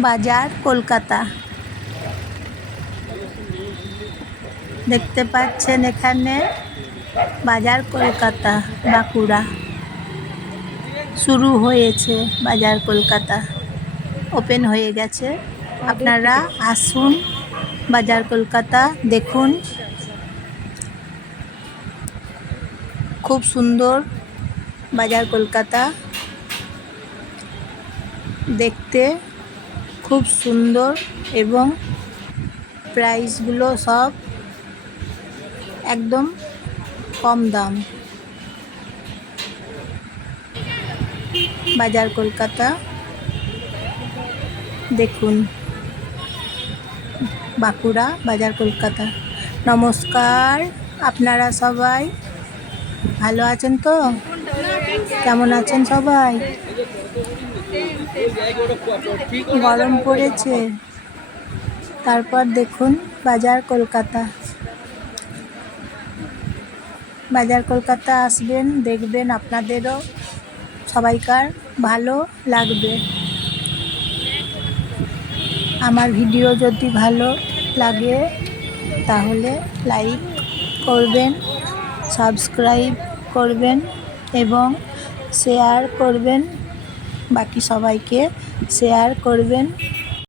বাজার কলকাতা। দেখতে পাচ্ছেন এখানে বাজার কলকাতা, বাঁকুড়া। শুরু হয়েছে বাজার কলকাতা। ওপেন হয়ে গেছে। আপনারা আসুন বাজার কলকাতা দেখুন। খুব সুন্দর বাজার কলকাতা। দেখতে খুব সুন্দর এবং প্রাইসগুলো সব একদম কম দাম। বাজার কলকাতা, দেখুন। বাঁকুড়া, বাজার কলকাতা। নমস্কার, আপনারা সবাই ভালো আছেন তো? কেমন আছেন সবাই? গরম পড়েছে। তারপর দেখুন বাজার কলকাতা। বাজার কলকাতা আসবেন, দেখবেন আপনাদেরও সবাইকার ভালো লাগবে। আমার ভিডিও যদি ভালো লাগে, তাহলে লাইক করবেন, সাবস্ক্রাইব করবেন। এবং শেয়ার করবেন। বাকি সবাইকে শেয়ার করবেন।